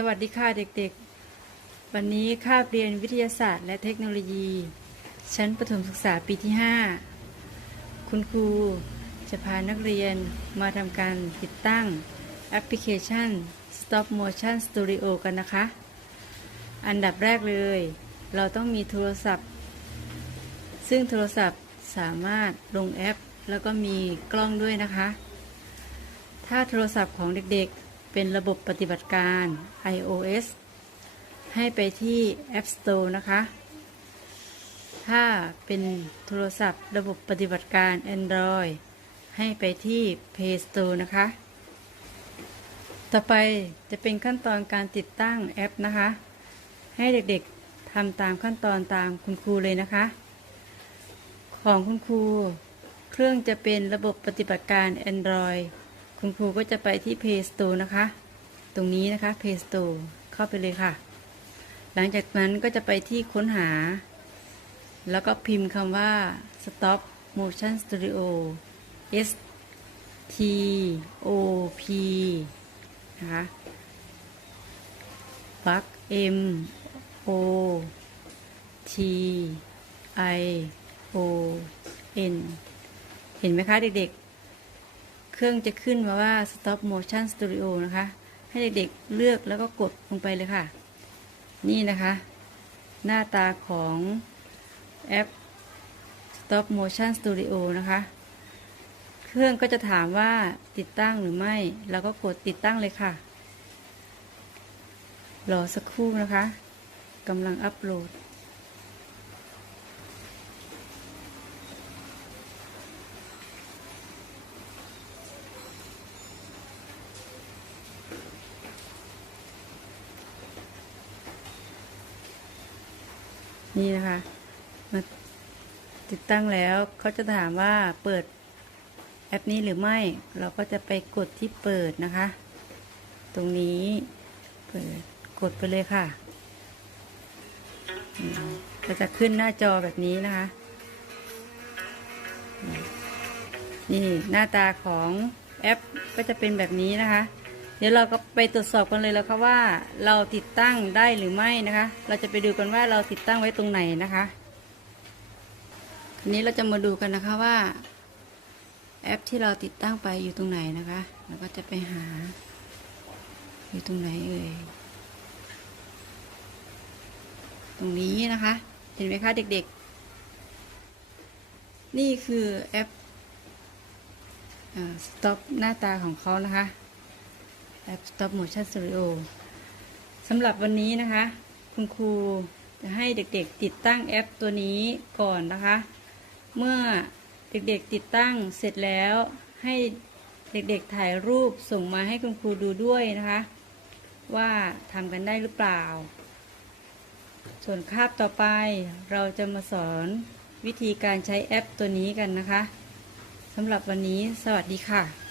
สวัสดีค่ะเด็กๆ วันนี้คาบเรียนวิทยาศาสตร์ และเทคโนโลยี ชั้นประถมศึกษาปีที่ 5 คุณครูจะพานักเรียนมาทำการติดตั้งแอปพลิเคชัน Stop Motion Studio กันนะคะ อันดับแรกเลย เราต้องมีโทรศัพท์ ซึ่งโทรศัพท์สามารถลงแอป แล้วก็มีกล้องด้วยนะคะ ถ้าโทรศัพท์ของเด็กๆ เป็นระบบปฏิบัติการ iOS ให้ไปที่ App Store นะคะ ถ้าเป็นโทรศัพท์ระบบปฏิบัติการ Android ให้ไปที่ Play Store นะคะ ต่อไปจะเป็นขั้นตอนการติดตั้งแอปนะคะ ให้เด็กๆทำตามขั้นตอนตามคุณครูเลยนะคะ ของคุณครู เครื่องจะเป็นระบบปฏิบัติการ Android คุณครูก็จะไปที่ Play Store นะคะ ตรงนี้นะคะ Play Store เข้าไปเลยค่ะ หลังจากนั้นก็จะไปที่ค้นหา แล้วก็พิมพ์คำว่า Stop Motion Studio S T O P นะคะ Bug M O T I O N เห็นไหมคะเด็กๆ เครื่องจะขึ้นมาว่า Stop Motion Studio นะคะ ให้เด็กๆเลือกแล้วก็กดลงไปเลยค่ะ นี่นะคะ หน้าตาของแอป Stop Motion Studio นะคะ เครื่องก็จะถามว่าติดตั้งหรือไม่แล้วก็กดติดตั้งเลยค่ะ รอสักครู่นะคะกำลังอัปโหลด นี่นะคะ มาติดตั้งแล้วเขาจะถามว่าเปิดแอปนี้หรือไม่ เราก็จะไปกดที่เปิดนะคะ ตรงนี้เปิดกดไปเลยค่ะ ก็จะขึ้นหน้าจอแบบนี้นะคะ นี่หน้าตาของแอปก็จะเป็นแบบนี้นะคะ เดี๋ยวเราก็ไปตรวจสอบกันเลยแล้วค่ะว่าเราติดตั้งได้หรือไม่นะคะ เราจะไปดูกันว่าเราติดตั้งไว้ตรงไหนนะคะทีนี้เราจะมาดูกันนะคะว่า แอปที่เราติดตั้งไปอยู่ตรงไหนนะคะเราก็จะไปหา อยู่ตรงไหนเอ่ยตรงนี้นะคะ เห็นไหมคะเด็กๆ นี่คือแอปสต็อปหน้าตาของเขานะคะ แอป Stop Motion Studio สำหรับวันนี้นะคะ คุณครูจะให้เด็กๆติดตั้งแอปตัวนี้ก่อนนะคะ เมื่อเด็กๆติดตั้งเสร็จแล้วให้เด็กๆถ่ายรูปส่งมาให้คุณครูดูด้วยนะคะ ว่าทำกันได้หรือเปล่า ส่วนคาบต่อไปเราจะมาสอนวิธีการใช้แอปตัวนี้กันนะคะสำหรับวันนี้สวัสดีค่ะ